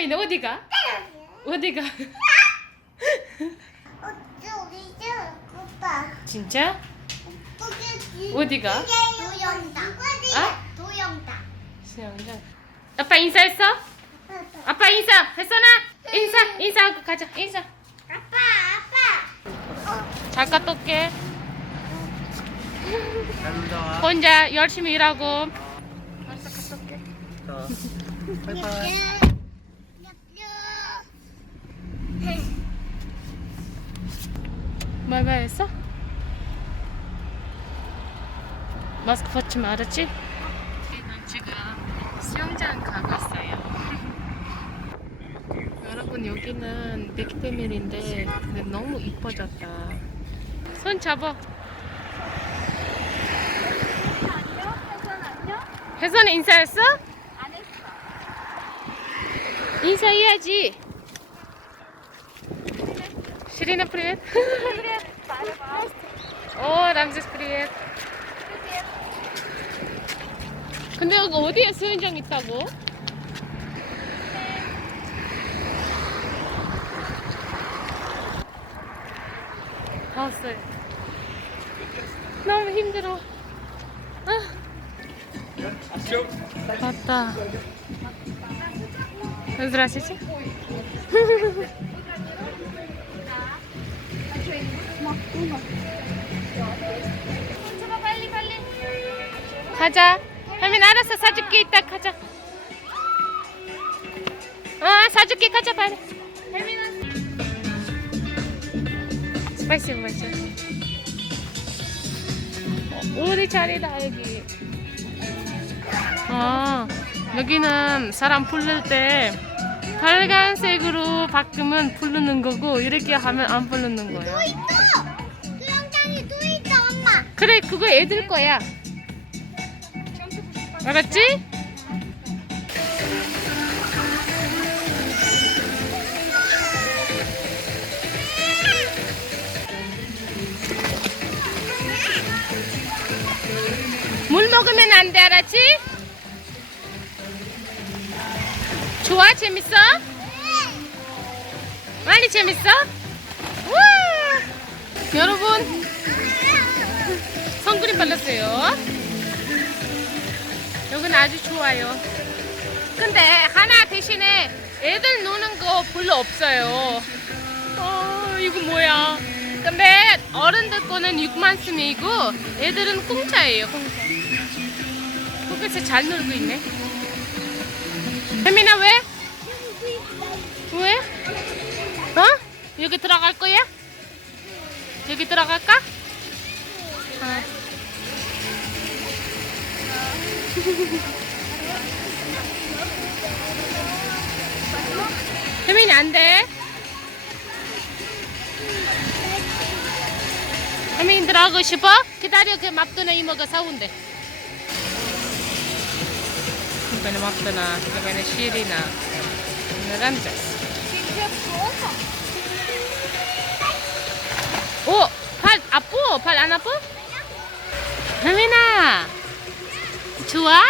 혜민이 어디가? 어디가? 오빠. 진짜? 어디가? 도영당. 아? 도영당. 수영장. 아빠 인사했어? 아빠 인사. 혜선아 인사 인사하고 가자. 인사. 아빠, 아빠. 잘 갔다 올게. 혼자 열심히 일하고. 자, 바이바이. 뭐 말했어? 마스크 벗지 말았지? 저희는 지금 수영장 가고 있어요. 여러분 여기는 백대밀인데 근데 너무 이뻐졌다. 손 잡아. 혜선 인사했어? 안 했어. 인사해야지. 시리나 프리벳. 오, 람제스 프리벳. 근데 여기 어디에 수영장 있다고? 다 왔어요. 너무 힘들어. 아. 맞다. 무 잡아, 빨리, 빨리. 가자. 혜민 알았어. 사줄게. 이따 가자. 어, 사줄게. 가자, 빨리. 혜민아. 스파이시, 스파이시. 어, 우리 자리다, 여기. 아, 여기는 사람 부를 때 빨간색으로 바꾸면 부르는 거고, 이렇게 하면 안 부르는 거예요. 그래, 그거 애들 거야. 알았지? 물 먹으면 안 돼, 알았지? 좋아? 재밌어? 많이 재밌어? 우와! 여러분, 선크림 발랐어요. 여기는 아주 좋아요. 근데 하나 대신에 애들 노는 거 별로 없어요. 어, 이거 뭐야. 근데 어른들 거는 6만 씀이고 애들은 공짜예요, 공짜. 거기서 잘 놀고 있네. 혜민아 왜? 왜? 어? 여기 들어갈 거야? 여기 들어갈까? 어. 혜민이 안 돼. 혜민이 들어가고 싶어? 기다려, 그 맙두나 이모가 사온대. 이번에 맙두나, 이번에 시리나, 이번에 람자스. 진짜 부어서. 오! 발 아파? 발안 아파? 혜민아! 좋아?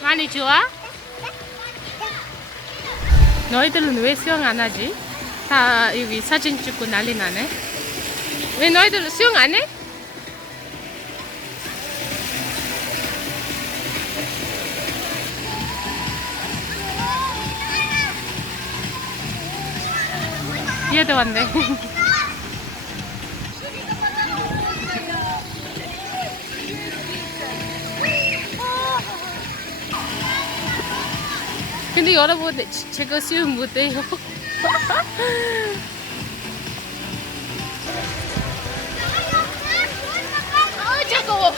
많이 좋아? 너희들은 왜 수영 안 하지? 다 여기 사진 찍고 난리 나네. 왜 너희들은 수영 안 해? 얘도 왔네. 근데 여러분 제- 제가 수영 못해요. 아 차가워.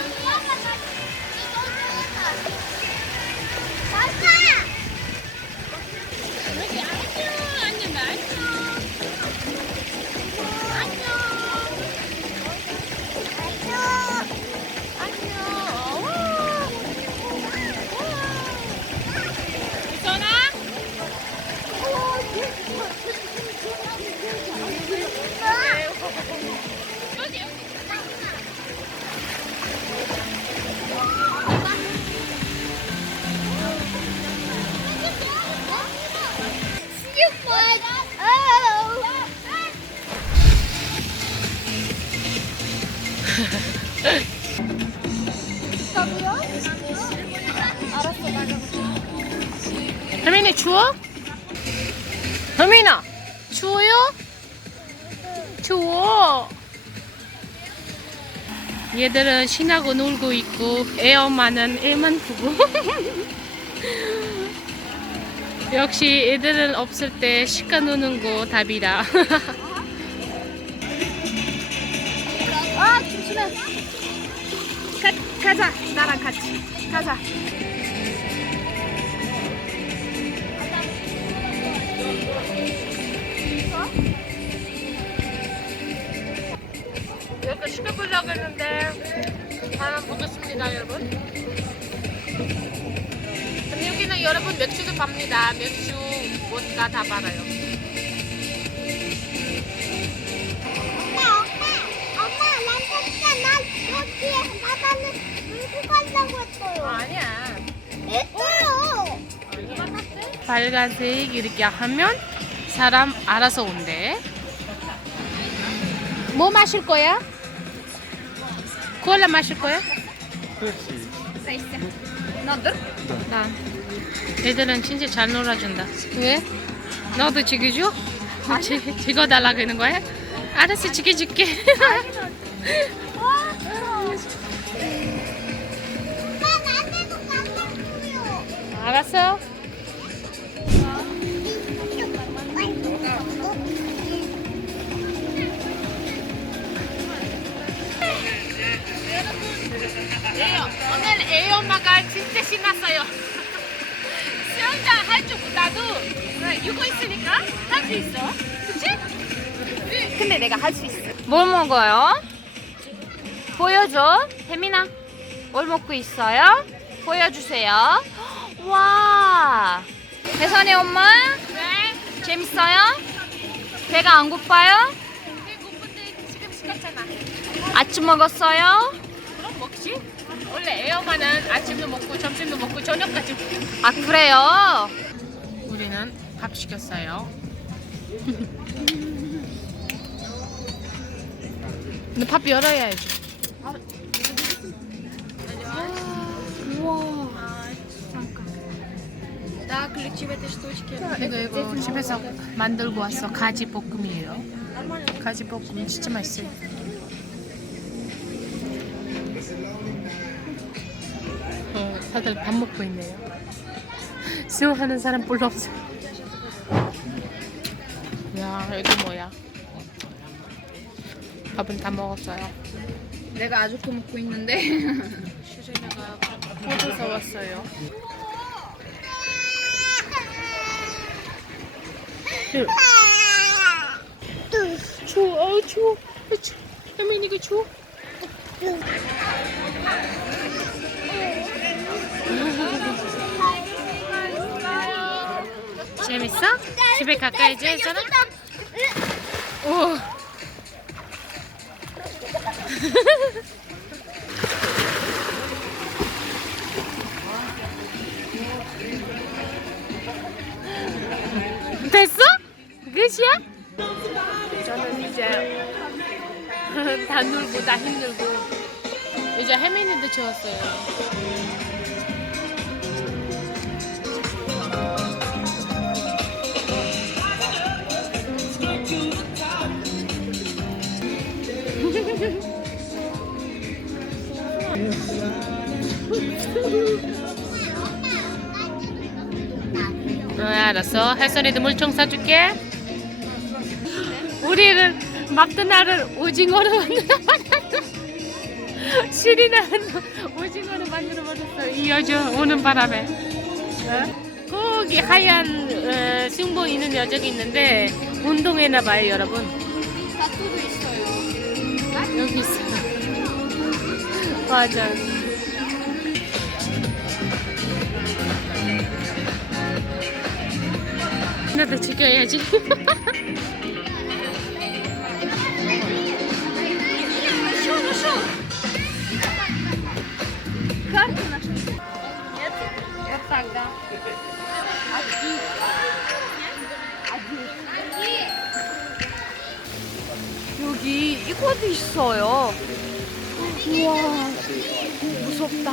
혜민이 추워? 혜민아 추워요? 추워 얘들은 신나고 놀고 있고 애 엄마는 애만 보고 역시 애들은 없을 때 시간 노는 거 답이다 가, 가자 나랑 같이. 가자. 이렇게 시켜보려고 했는데 바람 보겠습니다 여러분. 근데 여기는 여러분 맥주도 팝니다. 맥주 보드카 다 팔아요. 엄마 엄마 엄마 난 진짜 난 여기에 바다를 물고 간다고 했어요. 아니야 했어요. 빨간색 이렇게 하면 사람 알아서 온대 뭐 마실 거야? 콜라 마실 거야? 그렇지. 너도? 나 애들은 진짜 잘 놀아준다 왜? 너도 지켜줘? 지, 찍어달라고 하는 거야? 알았어 지켜줄게 엄 알았어 오늘 애 엄마가 진짜 신났어요. 수영장 할줄 몰라도 이거 있으니까 할 수 있어. 그치? 근데 내가 할 수 있어. 뭘 먹어요? 보여줘. 혜민아. 뭘 먹고 있어요? 보여주세요. 와. 혜선이 엄마. 네. 재밌어요? 배가 안 고파요? 배고픈데 지금 시켰잖아. 아침 먹었어요? 그럼 먹지? 원래 애 엄마는 아침도 먹고 점심도 먹고 저녁까지 먹고. 아, 그래요? 우리는 밥 시켰어요. 근데 밥 열어야지. Да, ключи в этой штучке. 이거 이거 집에서 만들고 왔어. 가지 볶음이에요. 가지 볶음 진짜 맛있어요. 어, 다들 밥 먹고 있네요. 수영하는 사람 별로 없어요. 야, 여기 뭐야? 밥은 다 먹었어요. 내가 아직도 먹고 있는데. 수진이가 포도 사왔어요. 추워, 어, 추워. 어, 추워. 혜민이가 추워. 재밌어? 집에 가까이 이제 했잖아? 오. 끝이야? 저는 이제 다 놀고 다 힘들고 이제 혜민이도 채웠어요. 어, 알았어. 혜선이도 물총 사줄게. 우리는 날을 오징어로 만들어 버렸어. 실이 나는 오징어로 만들어 버렸어. 이 여자 오는 바람에. 어? 거기 하얀 어, 승복 있는 여자가 있는데 운동했나 봐요, 여러분. 따뚜도 있어요. 여기 있어. 맞아. 나도 지켜야지. 있어요. 우와, 무섭다.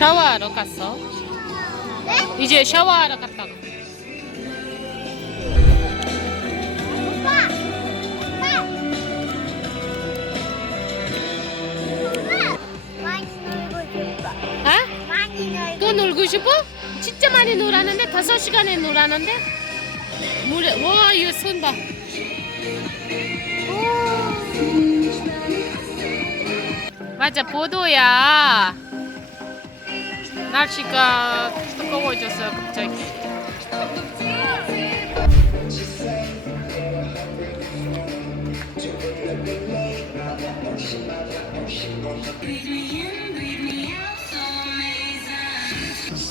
샤워하러 갔어. 네? 이제 샤워하러 갔다고. 오빠! 오빠! 오빠! 많이 놀고 싶어. 아? 많이 놀고 또 놀고 싶어? 진짜 많이 놀았는데 다섯 시간에 놀았는데 물에 와 이거 손 봐. 맞아 보도야. 날씨가 뜨거워졌어요 갑자기.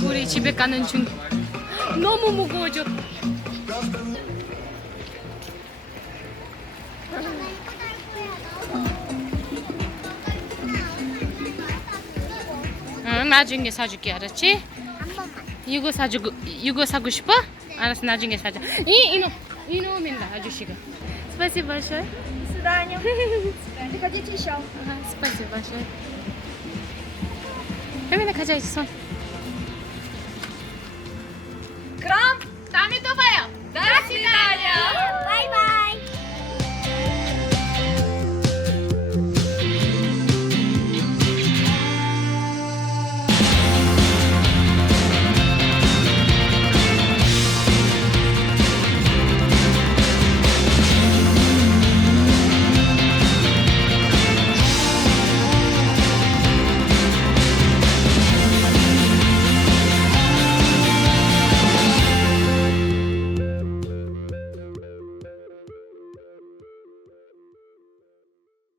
우리 집에 가는 중. 너무 무거워져. 나중에 사줄게, 알았지? 한 번만. 이거 사주고, 이거 사고 싶어? 알았어, 나중에 사자. 이 이놈, 이놈입니다, 아저씨가. 스파이시 большое. свидания. Приходите еще. Ага, спасибо большое. 혜민아 가자, 이제 손.